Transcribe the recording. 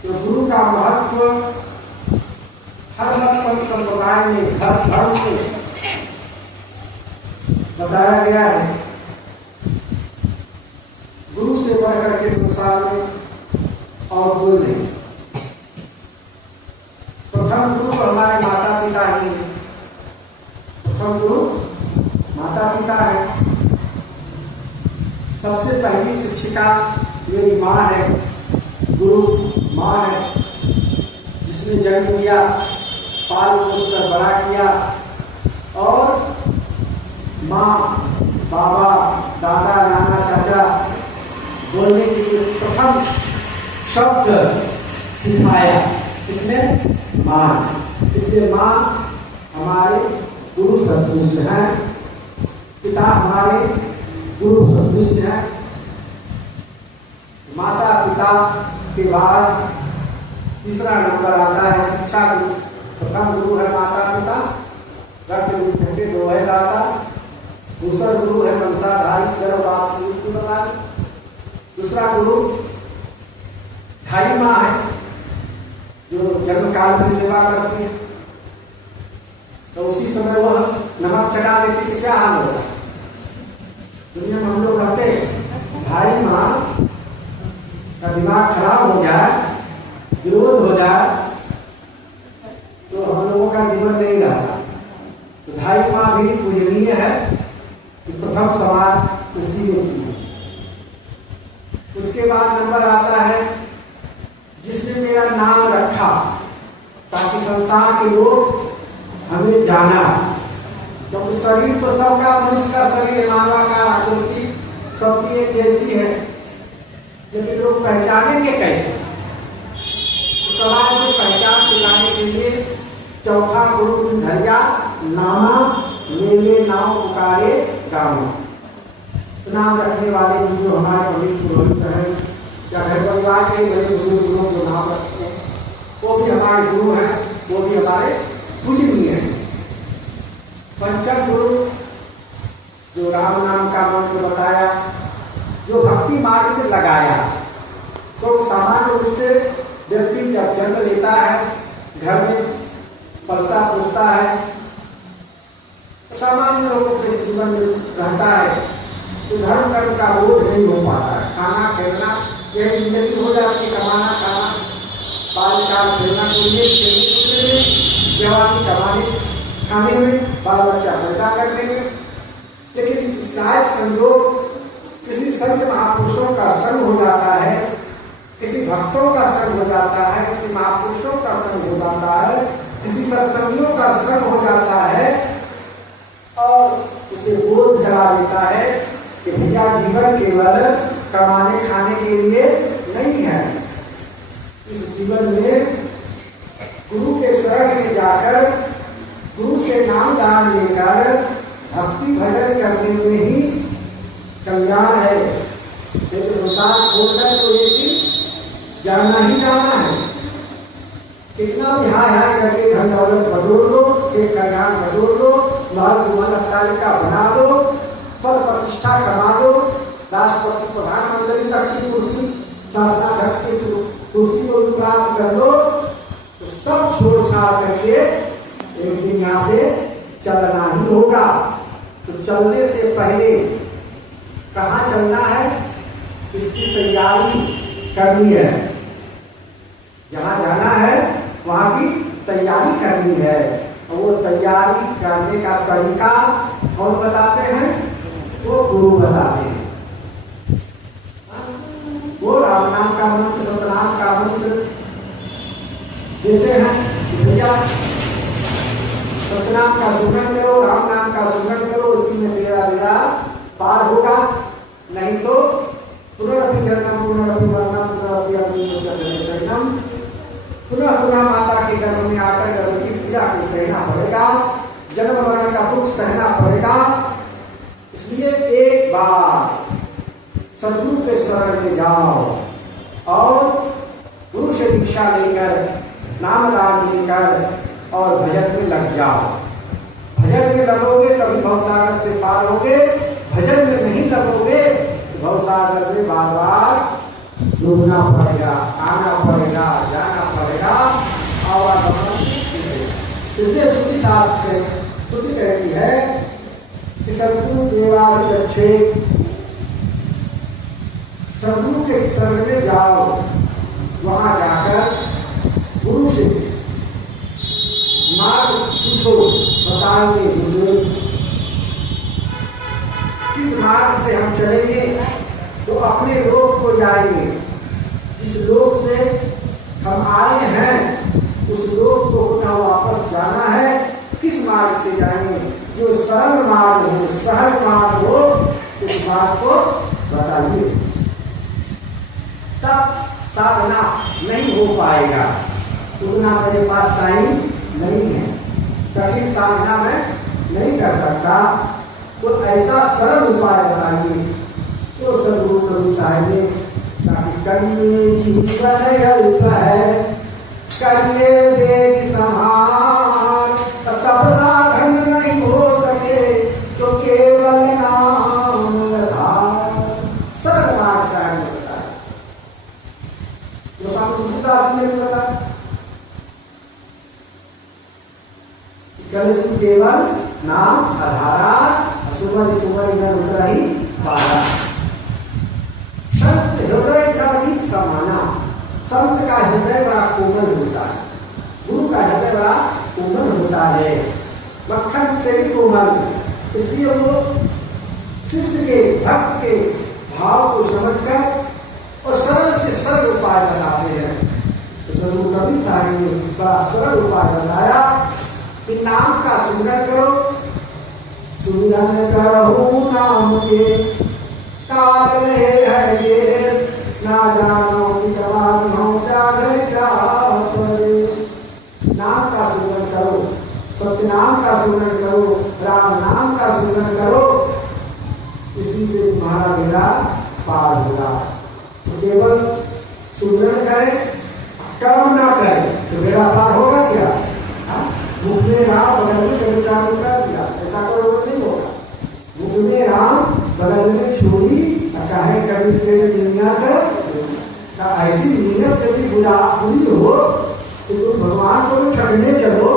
तो गुरु का महत्व हर मत संप्रदाय में, हर धर्म में बताया गया है। गुरु से बढ़कर के संसार में और कोई नहीं। प्रथम गुरु तो हमारे माता पिता ही हैं। प्रथम गुरु माता पिता है। सबसे पहली शिक्षिका मेरी माँ है, गुरु माँ है, जिसने जन्म दिया, पाल पोस कर बड़ा किया। और माँ, बाबा, दादा, नाना, चाचा बोलने के लिए प्रथम शब्द सिखाया, इसमें माँ है। इसलिए माँ हमारे गुरु सदृश हैं, पिता हमारे गुरु सदृश हैं। माता पिता के बाद तीसरा नंबर आता है शिक्षा गुरु। प्रथम गुरु है माता पिता, रक्त रूप के दो है दाता। दूसरा गुरु है वंशाधारी, गर्भवास मृत्यु प्रदान। दूसरा गुरु ढाई माँ है, जो जन्म काल में सेवा करती है। तो उसी समय वह नमक चढ़ा देती कि क्या हाल होगा। दुनिया में हम लोग रहते, ढाई माँ का दिमाग खराब हो जाए, विरोध हो जाए, तो हम लोगों का जीवन नहीं रहता। तो ढाई माँ भी पूजनीय है कि प्रथम सवाल उसी में की है। उसके बाद नंबर आता है जिसने मेरा नाम रखा ताकि संसार के लोग हमें जाना। क्योंकि शरीर तो सबका, मनुष्य का शरीर, मानवाकार आकृति सबकी एक जैसी है, लेकिन लोग पहचानेंगे कैसे? समाज में पहचान दिलाने के लिए चौथा गुरु धैर्या नामा मेले नाम पुकारे गाँव। नाम रखने वाले जो हमारे पवित्र पुरोहित हैं या घर परिवार के बड़े बुजुर्ग जो नाम रखते हैं, वो भी हमारे गुरु हैं, वो भी हमारे पूजनीय हैं। पंचम गुरु जो राम नाम का मंत्र बताया, जो भक्ति मार्ग में लगाया। तो सामान्य रूप से व्यक्ति जब जन्म लेता है, घर में पलता पुसता है, सामान्य लोगों के जीवन में रहता है, तो धर्म कर्म का बोध नहीं हो पाता है। खाना खेलना यह जिंदगी हो जाती है, कमाना खाना, बालकाल खेलना कूदने, जवानी कमाने खाने में, बाल बच्चा पैदा करने में। लेकिन शायद संयोग किसी संत महापुरुषों का संग हो जाता है, किसी भक्तों का संग हो जाता है, किसी महापुरुषों का संग हो जाता है, किसी सत्संगियों का संग हो जाता है, और उसे बोध करा देता है कि भैया जीवन केवल कमाने खाने के लिए नहीं है। इस जीवन में गुरु के शरण में जाकर, गुरु से नाम दान लेकर भक्ति भजन करने में ही कल्याण है। लेकिन संसार छोड़कर तो एक दिन जाना ही जाना है। कितना भी हाय हाय करके धन दौलत बटोर लो, एक कल्याण बटोर लो, महल कुमार अट्टालिका बना लो, पद प्रतिष्ठा कमा लो, राष्ट्रपति प्रधानमंत्री तक की कुर्सी, शासनाध्यक्ष की कुर्सी को प्राप्त कर लो, तो सब छोड़ छाड़ करके एक दिन यहाँ से चलना ही होगा। तो चलने से पहले कहाँ चलना है, इसकी तैयारी करनी है। जहाँ जाना है वहाँ की तैयारी करनी है, और वो तैयारी करने का तरीका कौन बताते हैं? वो गुरु बताते हैं। वो राम नाम का मंत्र, सतनाम का मंत्र देते हैं। भैया सतनाम का सुमरण करो, राम नाम का सुमरण करो, उसी में तेरा बेड़ा पार होगा। नहीं तो पुनरअपि जन्म पुनरअपि मरणम पुनरअपि अग्निशरणम, पुनः पुनः माता के गर्भ में आकर गर्भ की पीड़ा को सहना पड़ेगा, जन्म मरण का दुख सहना पड़ेगा। इसलिए एक बार सद्गुरु के शरण में जाओ और गुरु से दीक्षा लेकर, नाम दान लेकर और भजन में लग जाओ। भजन में लगोगे तभी भवसागर से पार होगे, भजन में नहीं लगोगे तो भवसागर में बार बार डूबना पड़ेगा, आना पड़ेगा। हम आए हैं, उस लोक को पुनः वापस जाना है, किस मार्ग से जाएंगे? जो सरल मार्ग हो, सहज मार्ग हो, उस मार्ग को बताइए। तब साधना नहीं हो पाएगा, उतना मेरे पास टाइम नहीं है, कठिन साधना में नहीं कर सकता, तो ऐसा सरल उपाय बताइए। तो सदगुरु कवि साहब ने ताकि करिए जीवन अल्प है, करिए वेग समान, तब साधन नहीं हो सके तो केवल नाम आधार। सरल मार्ग साहब ने बताया, जो स्वामी तुलसीदास ने भी बताया, केवल नाम आधारा, सुमर सुमर न रुद्रहि पारा। संत हृदय का भी समाना, संत का हृदय बड़ा कोमल होता है, गुरु का हृदय बड़ा कोमल होता है, मक्खन से भी कोमल। इसलिए वो शिष्य के भक्त के भाव को समझकर और सरल से सरल उपाय बताते हैं। तो सदगुरु कबीर साहब ने बड़ा सरल उपाय बताया कि नाम का सुमिरन करो, सुमिरन करो नाम के, काल है ये ना जानो कि जवान हो जागे क्या करे। नाम का सुमिरन करो, सत्य नाम का सुमिरन करो, राम नाम का सुमिरन करो, इसी से तुम्हारा बेड़ा पार होगा। तो केवल सुमिरन करें, कर्म ना करें तो बेड़ा पार होगा क्या? मुख में राम बगल में कर दिया, ऐसा करो नहीं होगा। मुख में राम बगल में छोड़ी, कहे कभी दुनिया कर, ऐसी नीयत यदि बुरी हो तो तुम भगवान को ठगने चलो